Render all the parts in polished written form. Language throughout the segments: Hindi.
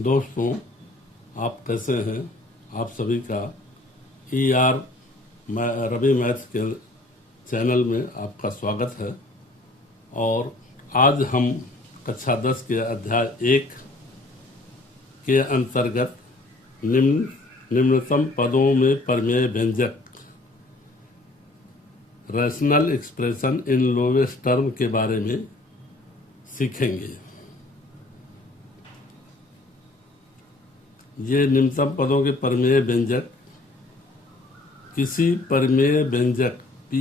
दोस्तों, आप कैसे हैं? आप सभी का रवि मैथ्स के चैनल में आपका स्वागत है। और आज हम कक्षा 10 के अध्याय 1 के अंतर्गत निम्नतम पदों में प्रमेय व्यंजक rational expression in lowest term के बारे में सीखेंगे। ये निम्नतम पदों के प्रमेय व्यंजक किसी प्रमेय व्यंजक P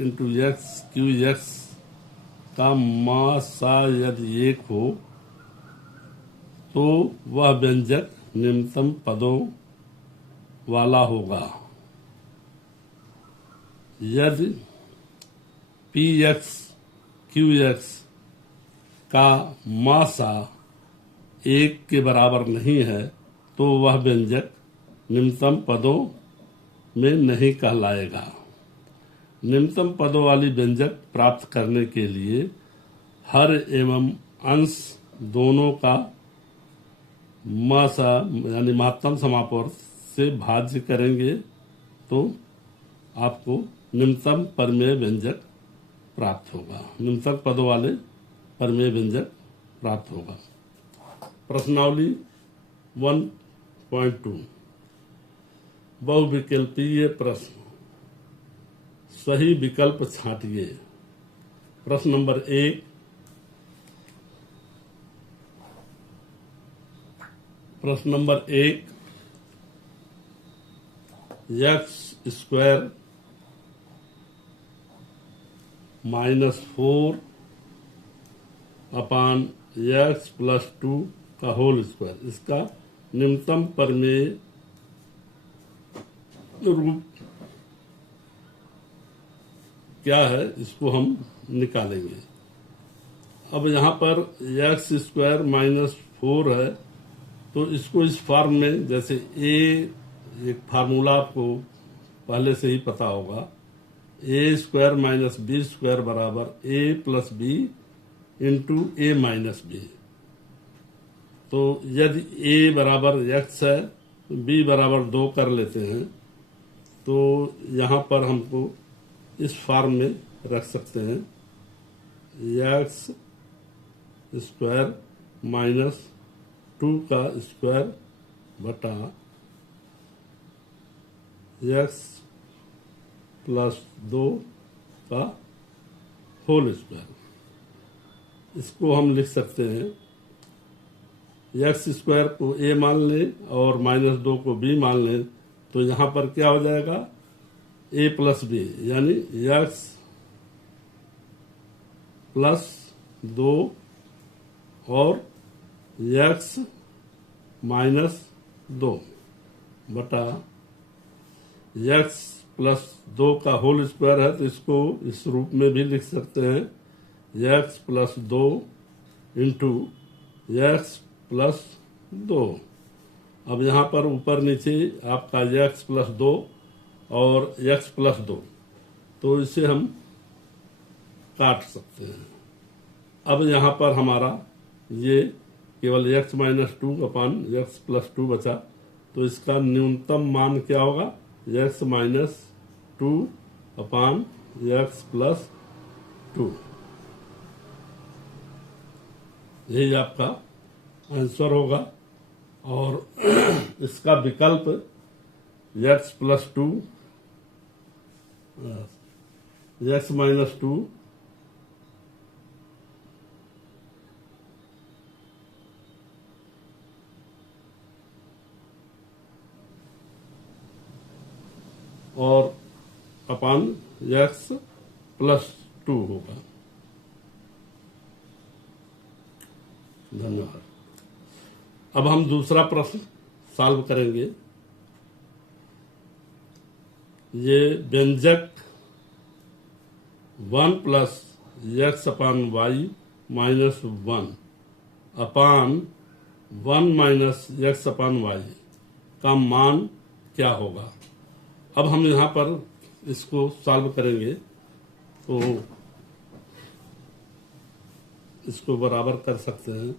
into x Q x का मासा यदि 1 हो तो वह व्यंजक निम्नतम पदों वाला होगा। यदि पी एक्स क्यू एक्स का मासा 1 के बराबर नहीं है तो वह व्यंजक निम्नतम पदों में नहीं कहलाएगा। निम्नतम पदों वाली व्यंजक प्राप्त करने के लिए हर एवं अंश दोनों का मासा यानी महत्तम समापवर्त से भाज्य करेंगे तो आपको निम्नतम प्रमेय व्यंजक प्राप्त होगा। निम्नतम पदों वाले प्रमेय व्यंजक प्राप्त होगा। प्रश्नावली 1.2 बहुविकल्पीय प्रश्न। सही विकल्प छांटिए। प्रश्न नंबर 1, एक्स स्क्वायर -4 अपान एक्स प्लस 2 का होल स्क्वायर, इसका निम्नतम प्रमेय रूप क्या है, इसको हम निकालेंगे। अब यहाँ पर एक्स स्क्वायर -4 है तो इसको इस फॉर्म में, जैसे एक फार्मूला आपको पहले से ही पता होगा, ए स्क्वायर माइनस बी स्क्वायर बराबर ए प्लस बी इंटू ए माइनस बी। तो यदि ए बराबर एक्स है तो बी बराबर 2 कर लेते हैं, तो यहाँ पर हमको इस फॉर्म में रख सकते हैं एक्स स्क्वायर -2 का स्क्वायर बटा एक्स प्लस 2 का होल स्क्वायर। इसको हम लिख सकते हैं, एक्स स्क्वायर को ए मान लें और -2 को बी मान लें, तो यहाँ पर क्या हो जाएगा, ए प्लस बी यानी एक्स प्लस 2 और एक्स -2 बटा एक्स प्लस 2 का होल स्क्वायर है, तो इसको इस रूप में भी लिख सकते हैं, x plus 2 into x plus 2। अब यहाँ पर ऊपर नीचे आपका एक्स प्लस 2 और एक्स प्लस 2, तो इसे हम काट सकते हैं। अब यहाँ पर हमारा ये केवल एक्स -2 अपान एक्स प्लस 2 बचा, तो इसका न्यूनतम मान क्या होगा, एक्स -2 अपान एक्स प्लस 2। यही आपका आंसर होगा। और इसका विकल्प एक्स प्लस 2 एक्स -2 और अपान एक्स प्लस 2 होगा। धन्यवाद। अब हम दूसरा प्रश्न सॉल्व करेंगे। ये व्यंजक 1 प्लस एक्स अपान वाई -1 अपान 1 माइनस एक्स अपान वाई का मान क्या होगा। अब हम यहाँ पर इसको सॉल्व करेंगे, तो इसको बराबर कर सकते हैं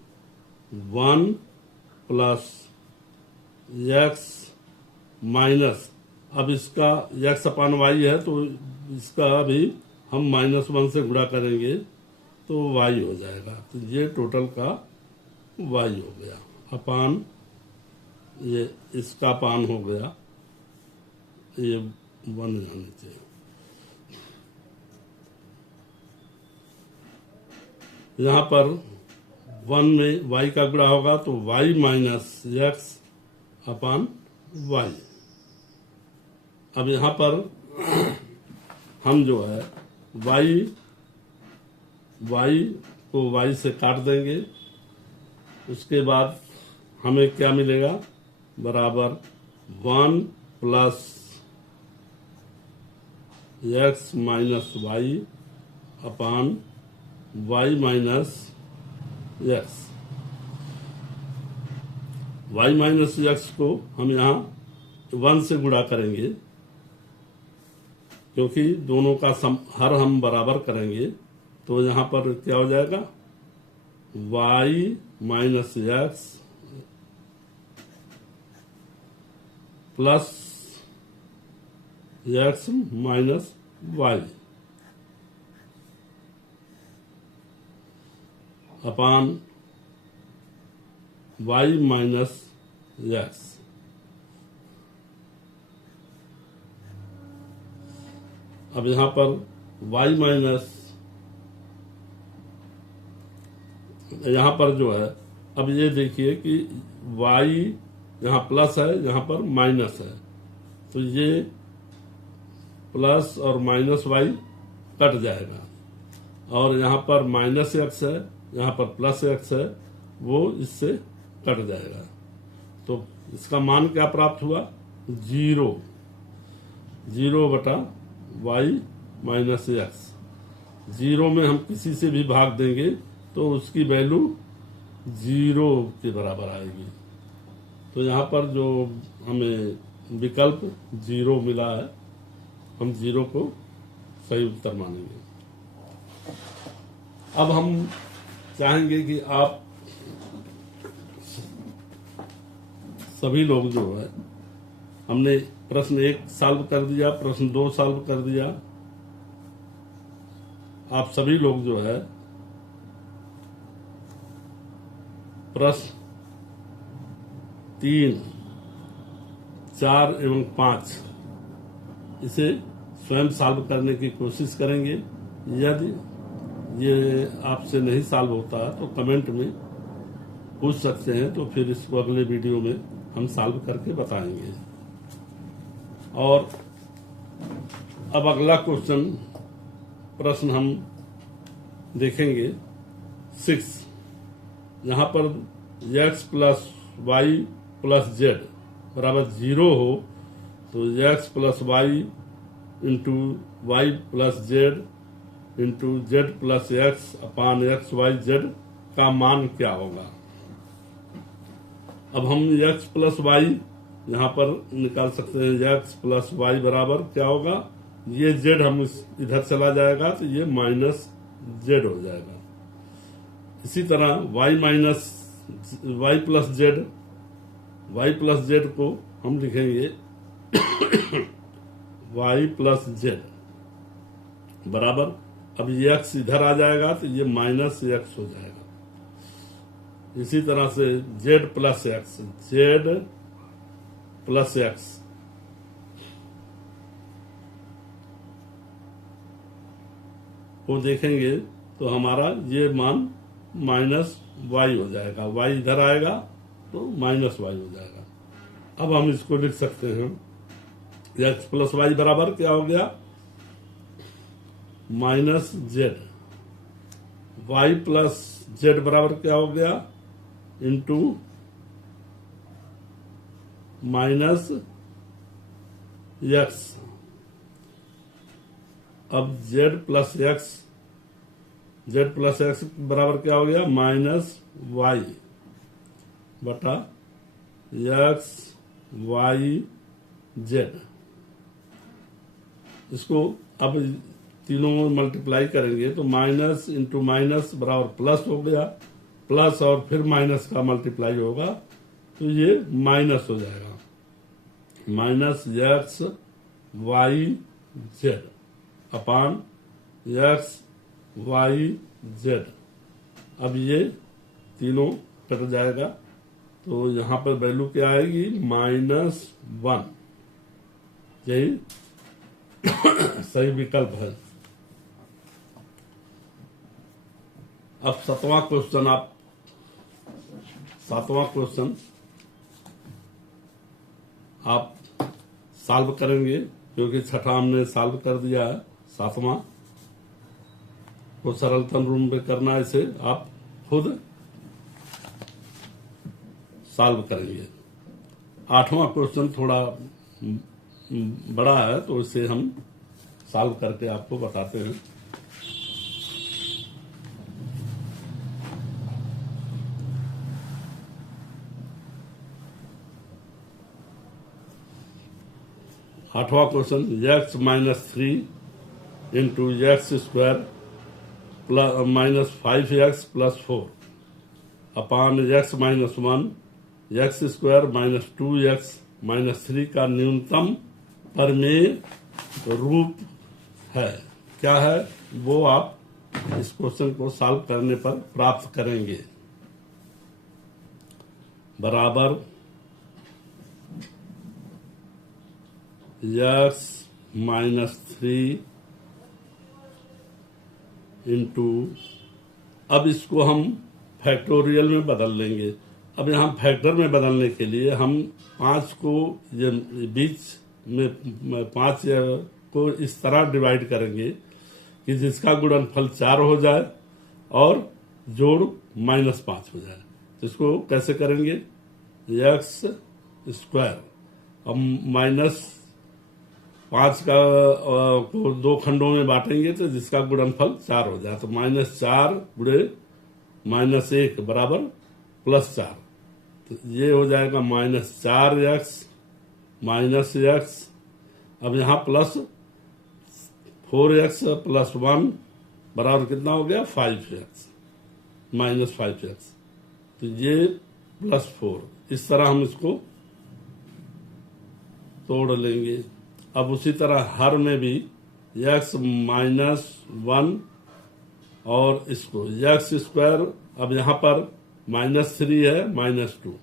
1 प्लस एक्स माइनस, अब इसका एक्स अपान वाई है तो इसका भी हम -1 से गुणा करेंगे तो वाई हो जाएगा। तो ये टोटल का वाई हो गया अपान ये इसका अपान हो गया, ये 1 जाने चाहिए। यहाँ पर 1 में y का गुणा होगा तो y minus x upon y. अब यहाँ पर हम जो है y को y से काट देंगे, उसके बाद हमें क्या मिलेगा, बराबर 1 plus x minus y upon y minus x. y minus x को हम यहाँ 1 से गुणा करेंगे, क्योंकि दोनों का हर हम बराबर करेंगे तो यहाँ पर क्या हो जाएगा, y minus x plus x minus y upon y minus x. अब यहाँ पर y माइनस, यहाँ पर जो है, अब ये देखिए कि y यहाँ प्लस है, यहाँ पर माइनस है, तो ये प्लस और माइनस y कट जाएगा, और यहाँ पर माइनस एक्स है, यहाँ पर प्लस एक्स है, वो इससे कट जाएगा। तो इसका मान क्या प्राप्त हुआ, 0 बटा y माइनस एक्स। 0 में हम किसी से भी भाग देंगे तो उसकी वैल्यू 0 के बराबर आएगी। तो यहाँ पर जो हमें विकल्प 0 मिला है, हम 0 को सही उत्तर मानेंगे। अब हम चाहेंगे कि आप सभी लोग जो है, हमने प्रश्न 1 सॉल्व कर दिया, प्रश्न 2 सॉल्व कर दिया, आप सभी लोग जो है प्रश्न 3, 4 एवं 5 इसे स्वयं सॉल्व करने की कोशिश करेंगे। यदि ये आपसे नहीं सॉल्व होता तो कमेंट में पूछ सकते हैं, तो फिर इसको अगले वीडियो में हम सॉल्व करके बताएंगे। और अब अगला क्वेश्चन प्रश्न हम देखेंगे 6। यहाँ पर x plus y plus z बराबर 0 हो तो x plus y into y plus z into z plus x upon x y z का मान क्या होगा। अब हम x प्लस वाई यहाँ पर निकाल सकते हैं। x प्लस वाई बराबर क्या होगा, ये z हम इधर चला जाएगा तो ये माइनस जेड हो जाएगा। इसी तरह y minus y plus z को हम लिखेंगे y प्लस जेड बराबर, अब ये x इधर आ जाएगा तो ये माइनस एक्स हो जाएगा। इसी तरह से z प्लस एक्स को देखेंगे तो हमारा ये मान माइनस वाई हो जाएगा, y इधर आएगा तो माइनस वाई हो जाएगा। अब हम इसको लिख सकते हैं x प्लस वाई बराबर क्या हो गया, minus z. Y plus z बराबर क्या हो गया, इंटू माइनस एक्स। अब जेड प्लस एक्स बराबर क्या हो गया, माइनस वाई बटा एक्स वाई जेड। इसको अब तीनों मल्टीप्लाई करेंगे तो माइनस इंटू माइनस बराबर प्लस हो गया, प्लस और फिर माइनस का मल्टीप्लाई होगा तो ये माइनस हो जाएगा, minus x y z upon x y Z. अब ये तीनों कट जाएगा, तो यहाँ पर वैल्यू क्या आएगी, -1। यही सही विकल्प है। अब सातवां क्वेश्चन आप सॉल्व करेंगे, क्योंकि छठा हमने सॉल्व कर दिया है, सातवां को सरलतम रूप में करना है, इसे आप खुद सॉल्व करेंगे। आठवां क्वेश्चन थोड़ा बड़ा है, तो इसे हम सॉल्व करके आपको बताते हैं। आठवां question, x-3 into x square -5x+4 अपान x-1 एक्स स्क्वायर -2x-3 का न्यूनतम प्रमेय रूप है। क्या है वो आप इस क्वेश्चन को सॉल्व करने पर प्राप्त करेंगे। बराबर x-3 इंटू, अब इसको हम फैक्टोरियल में बदल लेंगे। अब यहाँ फैक्टर में बदलने के लिए हम 5 को बीच में 5 को इस तरह डिवाइड करेंगे कि जिसका गुणनफल 4 हो जाए और जोड़ -5 हो जाए। तो इसको कैसे करेंगे, एक्स स्क्वायर, अब -5 का को 2 खंडों में बांटेंगे तो जिसका गुणनफल 4 हो जाए, तो -4 गुणे -1 बराबर +4। तो ये हो जाएगा -4x -x। अब यहाँ +4x + 1 बराबर कितना हो गया, 5x -5x। तो ये +4, इस तरह हम इसको तोड़ लेंगे। अब उसी तरह हर में भी x-1 और इसको एक्स स्क्वायर, अब यहाँ पर -3 है -2।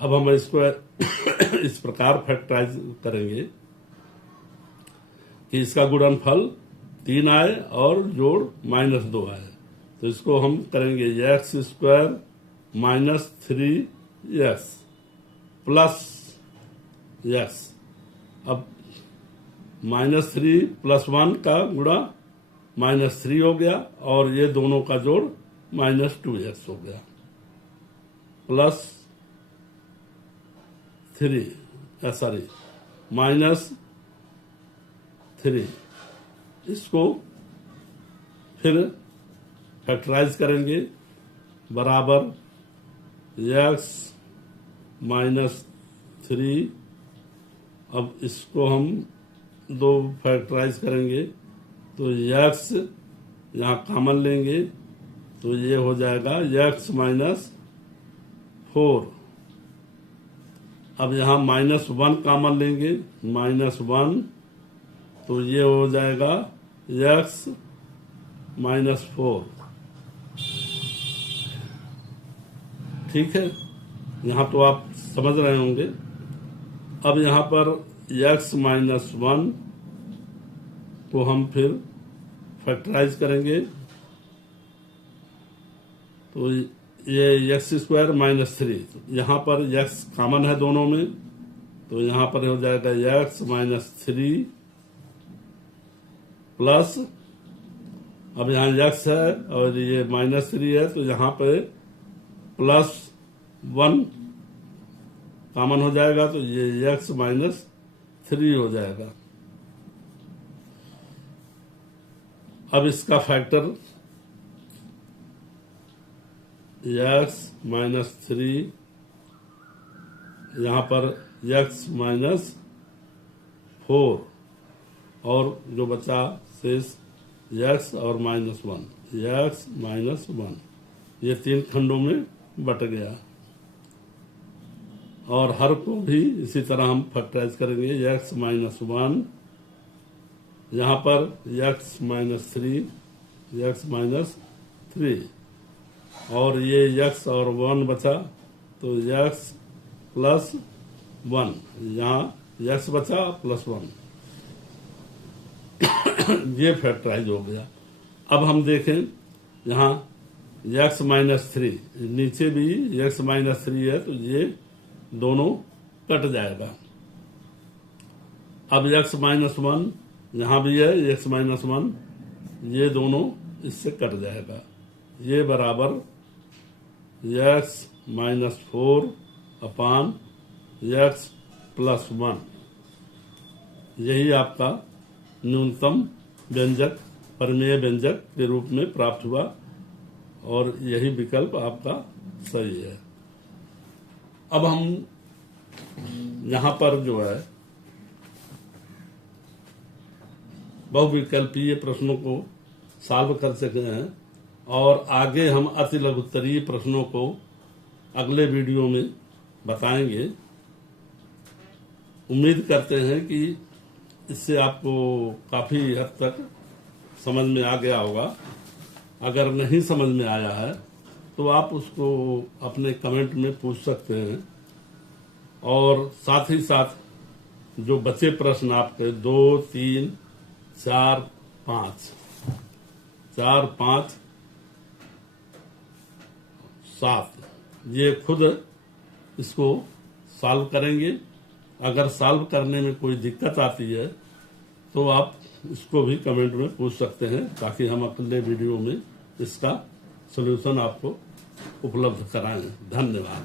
अब हम इसको इस प्रकार फैक्टराइज करेंगे कि इसका गुणनफल 3 आए और जोड़ -2 आए। तो इसको हम करेंगे x square -3x plus x। अब -3 + 1 का गुणा -3 हो गया और ये दोनों का जोड़ -2x हो गया, -3। इसको फिर फैक्टराइज करेंगे, बराबर x -3। अब इसको हम 2 फैक्टराइज करेंगे तो x यहाँ कॉमन लेंगे, तो ये हो जाएगा x -4। अब यहाँ -1 कॉमन लेंगे, -1, तो ये हो जाएगा x -4। ठीक है, यहाँ तो आप समझ रहे होंगे। अब यहाँ पर x -1 को हम फिर फैक्टराइज करेंगे, तो ये एक्स स्क्वायर -3, यहाँ पर x कॉमन है दोनों में, तो यहाँ पर हो जाएगा x -3 प्लस, अब यहाँ x है और ये -3 है, तो यहाँ पे +1 कॉमन हो जाएगा, तो ये x -3 हो जाएगा। अब इसका फैक्टर x -3, यहाँ पर x -4 और जो बचा शेष x और -1, x -1, ये 3 खंडों में बट गया। और हर को भी इसी तरह हम फैक्टराइज करेंगे। x माइनस 1, यहाँ पर x माइनस 3 और ये x और 1 बचा तो x प्लस 1, यहाँ x बचा प्लस 1 ये फैक्टराइज हो गया। अब हम देखें यहाँ x माइनस 3, नीचे भी x माइनस 3 है तो ये दोनों कट जाएगा। अब x माइनस 1 यहाँ भी है, x माइनस 1, ये दोनों इससे कट जाएगा। ये बराबर x माइनस 4 अपान x प्लस 1, यही आपका न्यूनतम व्यंजक परिमेय व्यंजक के रूप में प्राप्त हुआ और यही विकल्प आपका सही है। अब हम यहाँ पर जो है बहुविकल्पीय प्रश्नों को सॉल्व कर सके हैं और आगे हम अति लघुत्तरीय प्रश्नों को अगले वीडियो में बताएंगे। उम्मीद करते हैं कि इससे आपको काफ़ी हद तक समझ में आ गया होगा। अगर नहीं समझ में आया है तो आप उसको अपने कमेंट में पूछ सकते हैं और साथ ही साथ जो बचे प्रश्न आपके 2, 3, 4, 5, 7 ये खुद इसको सॉल्व करेंगे। अगर सॉल्व करने में कोई दिक्कत आती है तो आप इसको भी कमेंट में पूछ सकते हैं ताकि हम अगले वीडियो में इसका सलूशन आपको उपलब्ध कराएं। धन्यवाद।